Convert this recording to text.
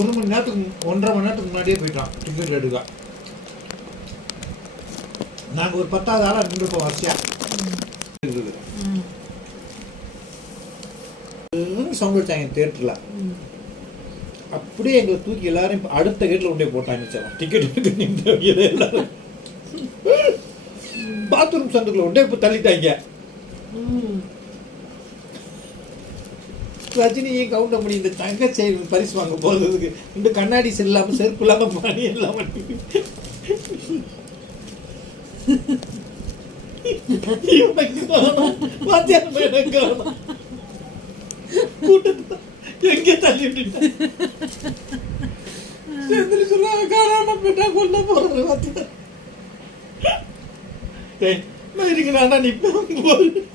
1 மணி நேரத்துக்கு 1.5 மணி நேரத்துக்கு முன்னாடியே போயிட்டான் டிக்கெட் எடுக்க. நாங்கள் ஒரு 10வது ஆளாக நின்றுப்போம் வரிசையா இருந்தது. சவுண்ட் வச்சாங்க தியேட்டரில். அப்படியே எங்களை தூக்கி எல்லாரும் அடுத்த கேட்டில் கொண்டே போட்டாங்க. சார் டிக்கெட் எடுக்க நின்று எல்லாரும் பாத்ரூம் சந்துக்குள்ள கொண்டே இப்போ தள்ளிட்டாங்க. ரஜினியை கவுண்ட முடியும். இந்த தங்க செயல் பரிசு வாங்க போகிறதுக்கு இந்த கண்ணாடி செல்லாமல் செருப்பு இல்லாமல் பணி இல்லாமல் கூட்டத்தை எங்கே தள்ளி விட்டுட்டேன். காணாம போயிட்டா கொல்ல போறது பார்த்துட்டேன். நிற்பேன்